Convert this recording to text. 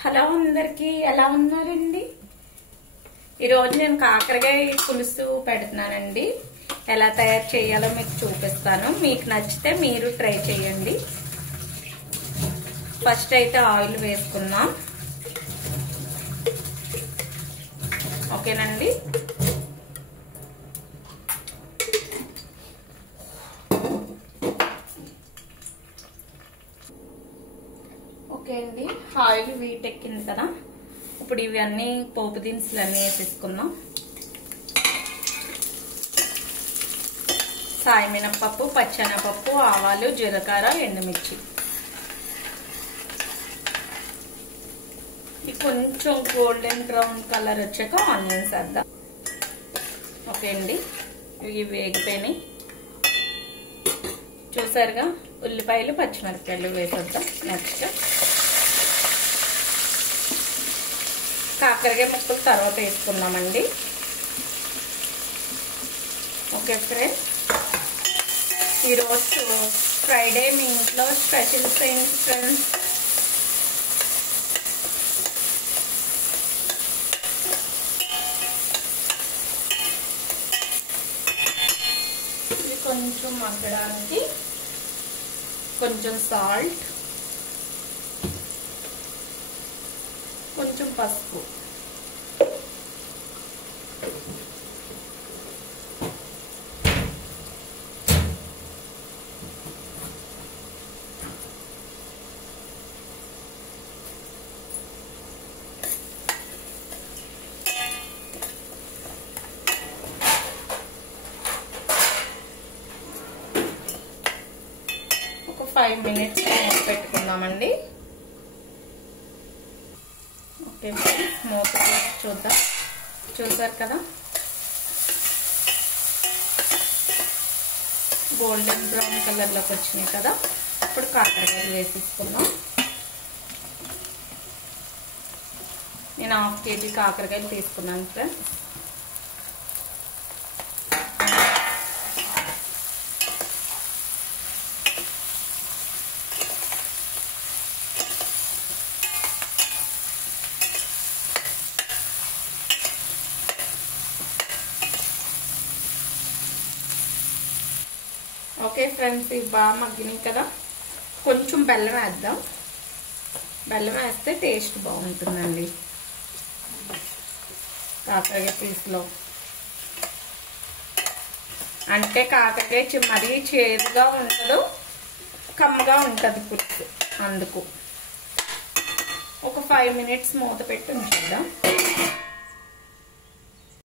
Hello అందరికి ఎలా ఉన్నారండి? ఈ రోజు నేను కాకరకాయ పులుసు పెడుతున్నానండి. ఎలా తయారు చేయాలో మీకు చూపిస్తాను. మీకు నచ్చితే మీరు ట్రై చేయండి. ఫస్ట్ అయితే ఆయిల్ వేసుకుందాం. ఓకేనండి. ఓకే అండి, ఆయిల్ వీటెక్కింది కదా. ఇప్పుడు ఇవన్నీ పోపు దినుసులు అన్నీ వేసేసుకుందాం. సాయి మినపప్పు, పచ్చెనపప్పు, ఆవాలు, జీలకర్ర, ఎండుమిర్చి. ఇది కొంచెం గోల్డెన్ బ్రౌన్ కలర్ వచ్చాక ఆనియన్స్ వేద్దాం. ఓకే అండి, ఇవి వేగిపోయినాయి. చూసారుగా, ఉల్లిపాయలు, పచ్చిమిరపకాయలు వేసేద్దాం. నెక్స్ట్ కాకరకాయ ముక్కలు తర్వాత వేసుకుందామండి. ఓకే ఫ్రెండ్స్, ఈరోజు ఫ్రైడే మీ ఇంట్లో స్పెషల్స్ ఏంటి ఫ్రెండ్స్? ఇది కొంచెం మగ్గడానికి కొంచెం సాల్ట్, కొంచెం పసుపు, ఒక 5 minutes పెట్టుకుందామండి. ఓకే, మూత చూద్దాం. చూసారు కదా, గోల్డెన్ బ్రౌన్ కలర్లోకి వచ్చినాయి కదా. ఇప్పుడు కాకరకాయలు వేసేసుకుందాం. నేను 1/2 kg కాకరకాయలు తీసుకున్నాను ఫ్రెండ్స్. ఓకే ఫ్రెండ్స్, ఇవి బాగా మగ్గినాయి కదా. కొంచెం బెల్లం వేద్దాం. బెల్లం వేస్తే టేస్ట్ బాగుంటుందండి కాకరకాయ పీస్లో. అంటే కాకరకాయ మరీ చేదుగా ఉండదు, కమ్మగా ఉంటుంది పులుసు. అందుకు ఒక 5 minutes మూత పెట్టి ఉంచుదాం.